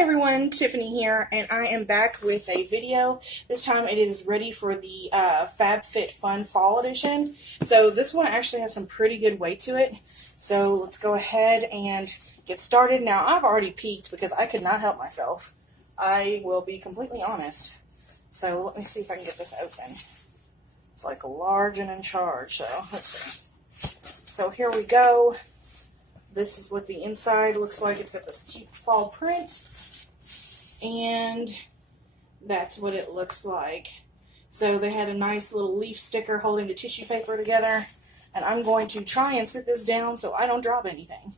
Hi everyone, Tiffany here, and I am back with a video. This time it is ready for the Fab Fit Fun Fall Edition. So this one actually has some pretty good weight to it. So let's go ahead and get started. Now I've already peaked because I could not help myself. I will be completely honest. So let me see if I can get this open. It's like large and in charge, so let's see. So here we go. This is what the inside looks like. It's got this cute fall print. And that's what it looks like. So they had a nice little leaf sticker holding the tissue paper together. And I'm going to try and sit this down so I don't drop anything.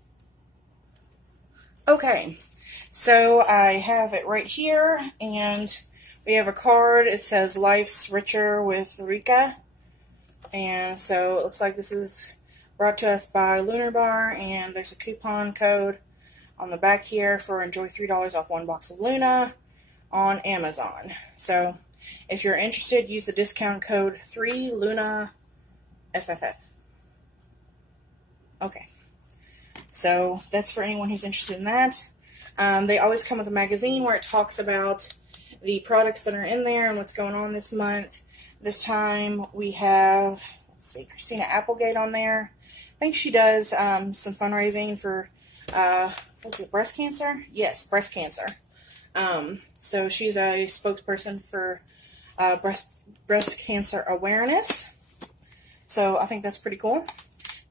Okay, so I have it right here. And we have a card. It says Life's Richer with Rica. And so it looks like this is brought to us by Lunar Bar. And there's a coupon code on the back here for enjoy $3 off one box of Luna on Amazon. So if you're interested, use the discount code 3LUNAFFF. Okay, so that's for anyone who's interested in that. They always come with a magazine where it talks about the products that are in there and what's going on this month. This time we have, let's see, Christina Applegate on there. I think she does some fundraising for was it breast cancer? Yes, breast cancer. So she's a spokesperson for breast cancer awareness. So I think that's pretty cool.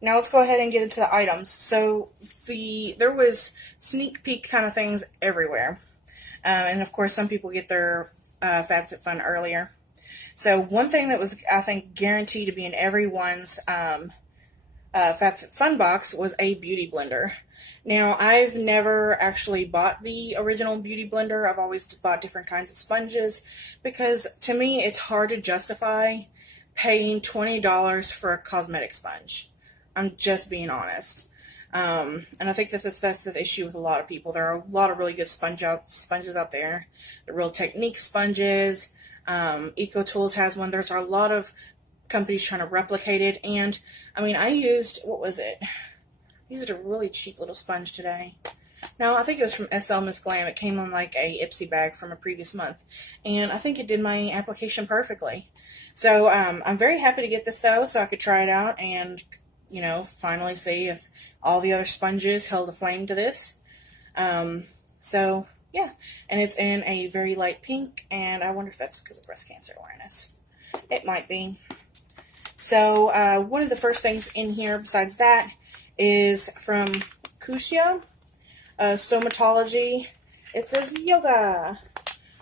Now let's go ahead and get into the items. So there was sneak peek kind of things everywhere. And of course some people get their Fab Fit Fun earlier. So one thing that was, I think, guaranteed to be in everyone's Fab Fit Fun box was a beauty blender. Now, I've never actually bought the original beauty blender. I've always bought different kinds of sponges because, to me, it's hard to justify paying $20 for a cosmetic sponge. I'm just being honest. And I think that that's the issue with a lot of people. There are a lot of really good sponges out there. The Real Technique sponges. EcoTools has one. There's a lot of companies trying to replicate it. And, I mean, I used, what was it? I used a really cheap little sponge today. No, I think it was from SL Miss Glam. It came on like a Ipsy bag from a previous month. And I think it did my application perfectly. So I'm very happy to get this though, so I could try it out and, you know, finally see if all the other sponges held a flame to this. So, yeah. And it's in a very light pink, and I wonder if that's because of breast cancer awareness. It might be. So one of the first things in here besides that is from Cusio, Somatology. It says yoga,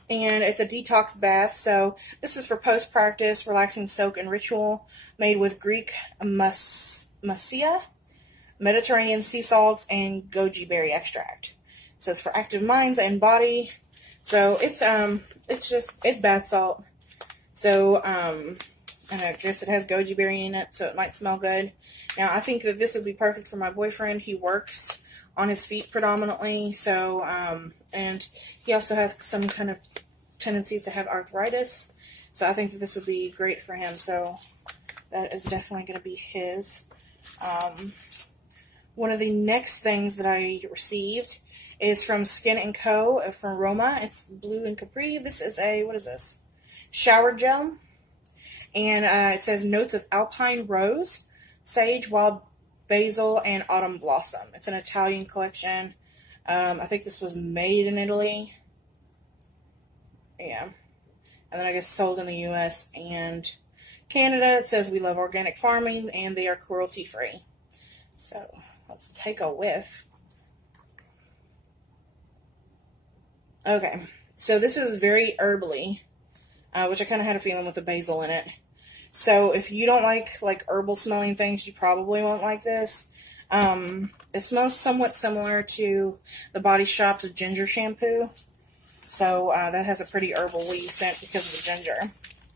and it's a detox bath. So this is for post-practice, relaxing soak and ritual, made with Greek massia, Mediterranean sea salts, and goji berry extract. It says for active minds and body. So it's bath salt. So and I guess it has goji berry in it, so it might smell good. Now, I think that this would be perfect for my boyfriend. He works on his feet predominantly, so, and he also has some kind of tendencies to have arthritis, so I think that this would be great for him, so that is definitely going to be his. One of the next things that I received is from Skin & Co. from Roma. It's blue and capri. This is a, what is this? Shower gel. And it says notes of alpine rose, sage, wild basil, and autumn blossom. It's an Italian collection. I think this was made in Italy. Yeah. And then I guess sold in the U.S. and Canada. It says we love organic farming and they are cruelty free. So let's take a whiff. Okay. So this is very herbally. Which I kind of had a feeling with the basil in it. So if you don't like herbal smelling things, you probably won't like this. It smells somewhat similar to the Body Shop's ginger shampoo. So that has a pretty herbal-y scent because of the ginger.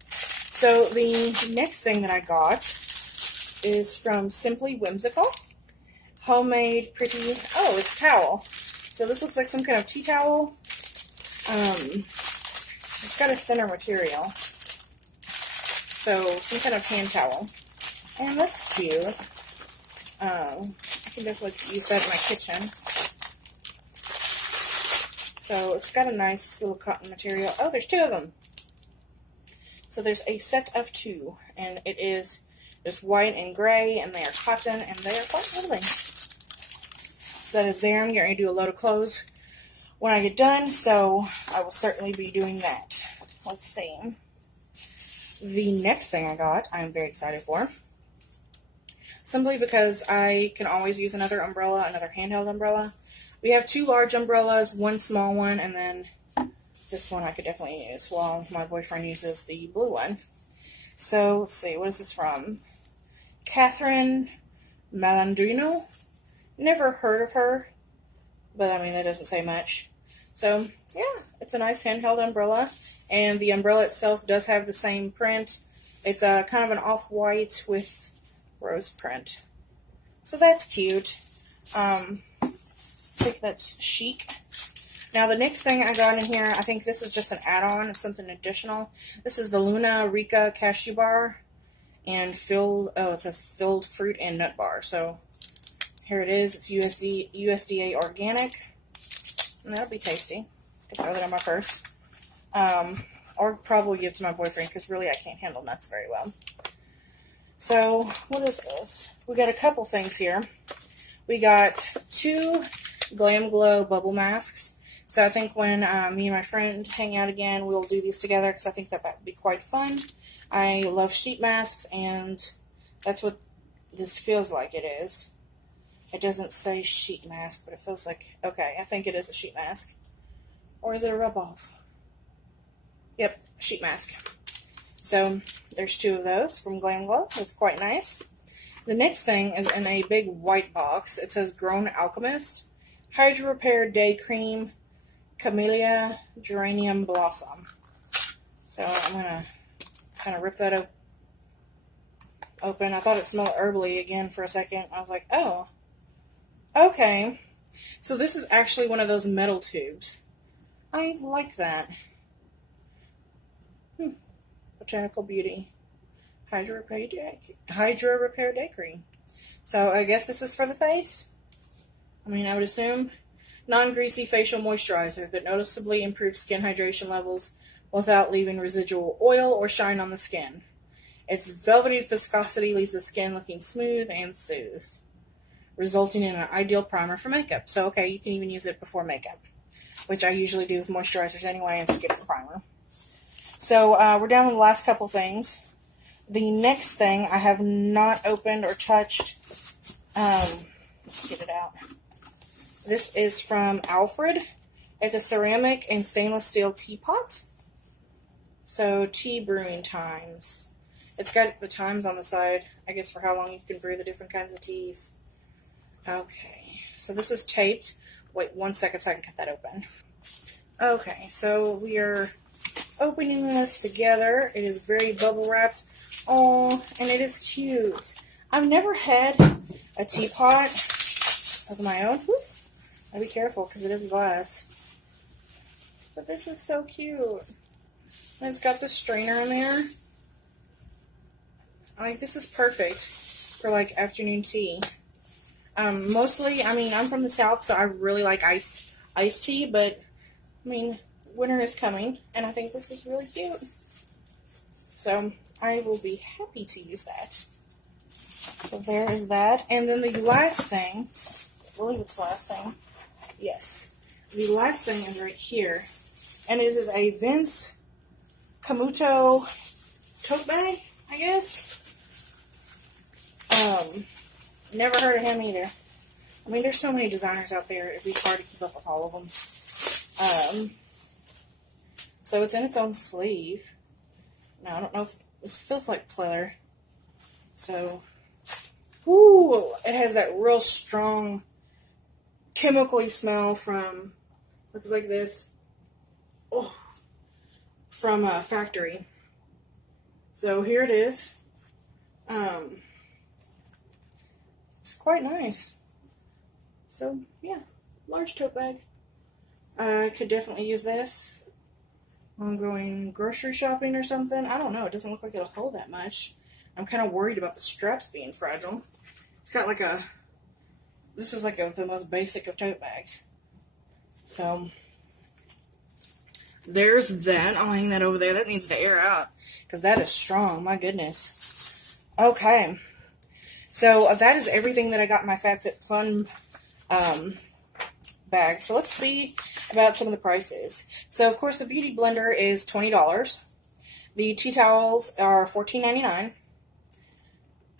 So the next thing that I got is from Simply Whimsical. Homemade pretty, oh, it's a towel. So this looks like some kind of tea towel. It's got a thinner material. So, some kind of hand towel. And that's cute. I can definitely use that in my kitchen. So it's got a nice little cotton material. Oh, there's 2 of them. So there's a set of 2, and it is just white and gray, and they are cotton, and they are quite lovely. So that is there. I'm getting ready to do a load of clothes when I get done, so I will certainly be doing that. Let's see. The next thing I got, I'm very excited for. Simply because I can always use another umbrella, another handheld umbrella. We have 2 large umbrellas, 1 small one, and then this one I could definitely use while my boyfriend uses the blue one. So, let's see, what is this from? Catherine Malandrino. Never heard of her, but I mean, that doesn't say much. So, yeah, it's a nice handheld umbrella, and the umbrella itself does have the same print. It's a kind of an off-white with rose print. So that's cute. I think that's chic. Now the next thing I got in here, I think this is just an add-on. It's something additional. This is the Luna Rica Cashew Bar and it says filled fruit and nut bar. So here it is. It's USDA organic. And that'll be tasty. I can throw that in my purse. Or probably give it to my boyfriend because really I can't handle nuts very well. So, what is this? We got a couple things here. We got 2 Glam Glow bubble masks. So I think when me and my friend hang out again, we'll do these together because I think that would be quite fun. I love sheet masks, and that's what this feels like it is. It doesn't say sheet mask, but it feels like, okay, I think it is a sheet mask. Or is it a rub-off? Yep, sheet mask. So, there's 2 of those from Glam Glow. That's quite nice. The next thing is in a big white box. It says Grown Alchemist, Hydro Repair Day Cream, Camellia Geranium Blossom. So, I'm going to kind of rip that open. I thought it smelled herbally again for a second. I was like, oh, okay. So, this is actually one of those metal tubes. I like that. Botanical Beauty Hydro Repair Day Cream. So I guess this is for the face. I mean, I would assume. Non-greasy facial moisturizer that noticeably improves skin hydration levels without leaving residual oil or shine on the skin. Its velvety viscosity leaves the skin looking smooth and soothed, resulting in an ideal primer for makeup. So, okay, you can even use it before makeup, which I usually do with moisturizers anyway and skip the primer. So, we're down to the last couple things. The next thing I have not opened or touched. Let's get it out. This is from Alfred. It's a ceramic and stainless steel teapot. So, tea brewing times. It's got the times on the side, I guess, for how long you can brew the different kinds of teas. Okay, so this is taped. Wait 1 second so I can cut that open. Okay, so we are opening this together. It is very bubble wrapped. Oh, and it is cute. I've never had a teapot of my own. Whoop. I'll be careful because it is glass. But this is so cute. And it's got the strainer in there. This is perfect for like afternoon tea. Mostly, I mean, I'm from the South, so I really like iced tea, but I mean, winter is coming, and I think this is really cute. So, I will be happy to use that. So, there is that. And then the last thing, I believe it's the last thing. Yes. The last thing is right here. And it is a Vince Camuto tote bag, I guess. Never heard of him either. I mean, there's so many designers out there, it'd be hard to keep up with all of them. So it's in its own sleeve. Now, I don't know if this feels like pleather. So, ooh, it has that real strong chemically smell from, looks like this, oh, from a factory. So here it is. It's quite nice. So, yeah, large tote bag. I could definitely use this when I'm going grocery shopping or something. I don't know. It doesn't look like it'll hold that much. I'm kind of worried about the straps being fragile. It's got like a, this is like the most basic of tote bags. So, there's that. I'll hang that over there. That needs to air out because that is strong. My goodness. Okay. So that is everything that I got in my Fab Fit Fun bag. So let's see about some of the prices. So, of course, the Beauty Blender is $20. The tea towels are $14.99.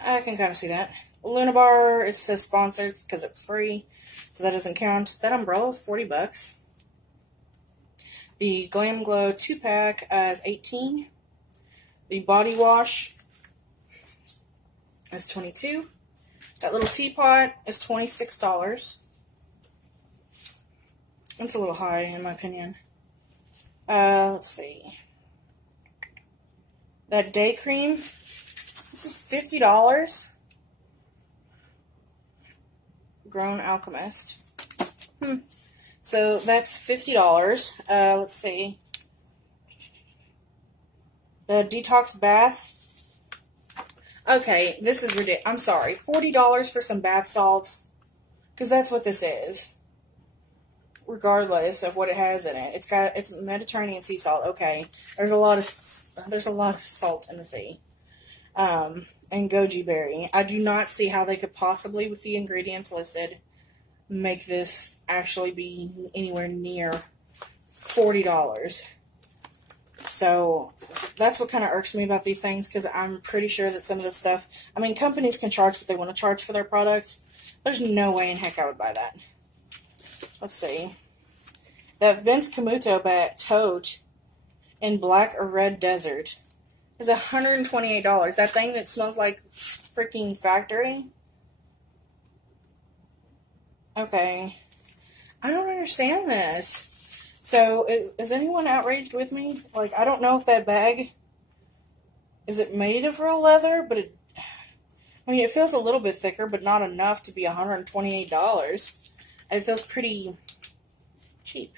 I can kind of see that. Luna Bar, it says sponsored because it's free, so that doesn't count. That umbrella is $40. The Glam Glow 2-pack is $18. The body wash is $22. That little teapot is $26. It's a little high, in my opinion. Let's see. That day cream, this is $50. Grown Alchemist. So that's $50. Let's see. The Detox Bath. Okay, this is ridiculous. I'm sorry. $40 for some bath salts. Because that's what this is. Regardless of what it has in it. It's Mediterranean sea salt. Okay. There's a lot of salt in the sea. And goji berry. I do not see how they could possibly, with the ingredients listed, make this actually be anywhere near $40. So that's what kind of irks me about these things, because I'm pretty sure that some of this stuff, I mean, companies can charge what they want to charge for their products. There's no way in heck I would buy that. Let's see. That Vince Camuto tote in black or red desert is $128. That thing that smells like freaking factory. Okay. I don't understand this. So, is anyone outraged with me? Like, I don't know if that bag, is it made of real leather? But I mean, it feels a little bit thicker, but not enough to be $128. It feels pretty cheap.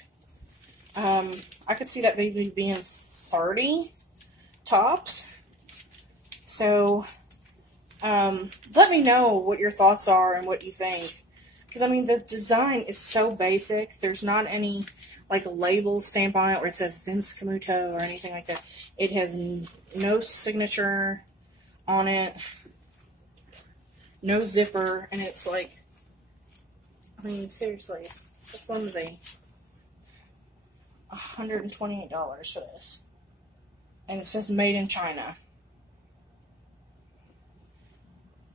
I could see that maybe being $30 tops. So, let me know what your thoughts are and what you think. Because, I mean, the design is so basic. There's not any, like, label stamp on it where it says Vince Camuto or anything like that. It has no signature on it. No zipper. And it's like, I mean, seriously, it's flimsy. $128 for this. And it says made in China.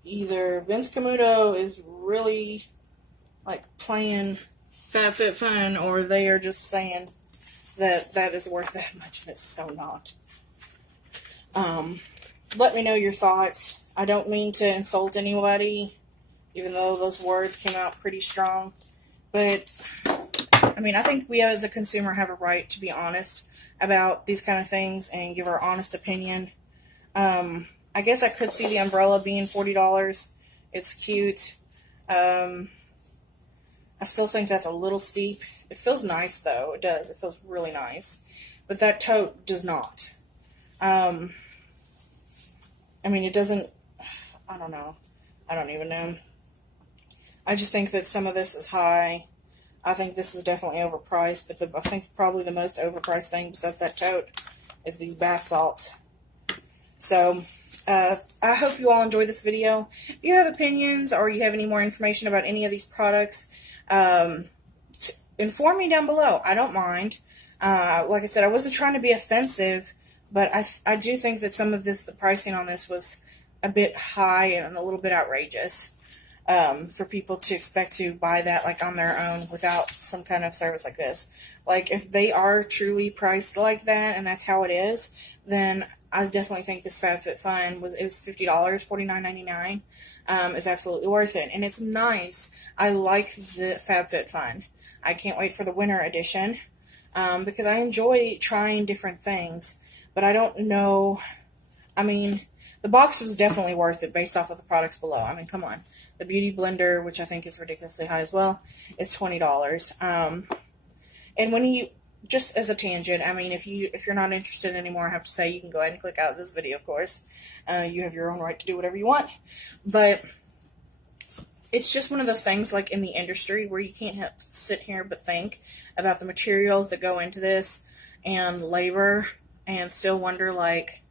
Either Vince Camuto is really, like, playing Fab Fit Fun, or they are just saying that that is worth that much, and it's so not. Let me know your thoughts. I don't mean to insult anybody, even though those words came out pretty strong. But, I mean, I think we as a consumer have a right to be honest about these kind of things and give our honest opinion. I guess I could see the umbrella being $40. It's cute. I still think that's a little steep. It feels nice, though. It does. It feels really nice. But that tote does not. I mean, it doesn't... I don't know. I don't even know. I just think that some of this is high. I think this is definitely overpriced. But I think probably the most overpriced thing besides that tote is these bath salts. So... I hope you all enjoyed this video. If you have opinions or you have any more information about any of these products, inform me down below. I don't mind. Like I said, I wasn't trying to be offensive, but I do think that some of this, the pricing on this was a bit high and a little bit outrageous for people to expect to buy that like on their own without some kind of service like this. Like, if they are truly priced like that and that's how it is, then I definitely think this Fab Fit Fun was $50, $49.99, is absolutely worth it. And it's nice. I like the Fab Fit Fun. I can't wait for the winter edition, because I enjoy trying different things. But I don't know, I mean, the box was definitely worth it based off of the products below. I mean, come on. The Beauty Blender, which I think is ridiculously high as well, is $20. And when you... Just as a tangent, I mean, if you're not interested anymore, I have to say, you can go ahead and click out of this video, of course. You have your own right to do whatever you want. But it's just one of those things, like in the industry, where you can't sit here but think about the materials that go into this and labor and still wonder, like,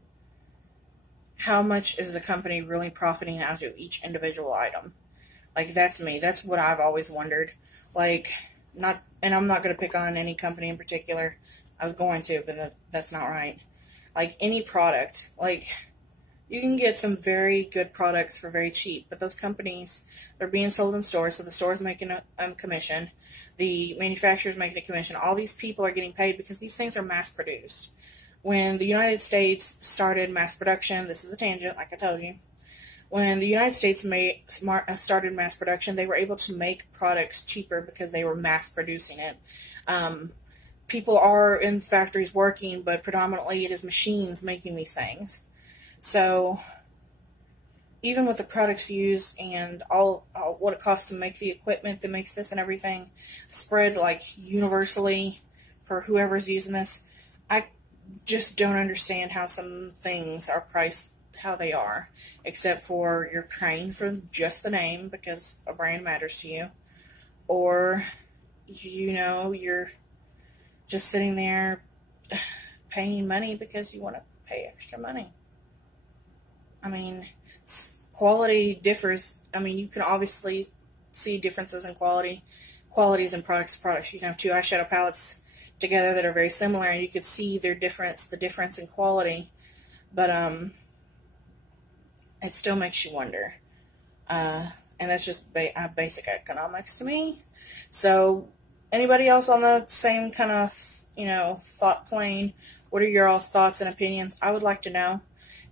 how much is the company really profiting out of each individual item? Like, that's me. That's what I've always wondered. Like, not, and I'm not going to pick on any company in particular. I was going to, but that's not right. Like, any product, like, you can get some very good products for very cheap, but those companies, they're being sold in stores, so the store's making a commission. The manufacturer's making a commission. All these people are getting paid because these things are mass-produced. When the United States started mass production, this is a tangent, like I told you. When the United States started mass production, they were able to make products cheaper because they were mass producing it. People are in factories working, but predominantly it is machines making these things. So even with the products used and all what it costs to make the equipment that makes this and everything spread like universally for whoever's using this, I just don't understand how some things are priced how they are, except for you're paying for just the name because a brand matters to you, or you're just sitting there paying money because you want to pay extra money. I mean, quality differs. I mean, you can obviously see differences in qualities in products to products. You can have two eyeshadow palettes together that are very similar, and you could see the difference in quality, but it still makes you wonder. And that's just basic economics to me. So, anybody else on the same kind of, thought plane? What are your all's thoughts and opinions? I would like to know.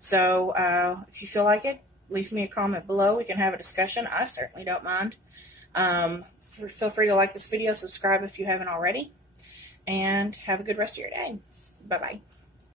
So, if you feel like it, leave me a comment below. We can have a discussion. I certainly don't mind. Feel free to like this video, subscribe if you haven't already, and have a good rest of your day. Bye-bye.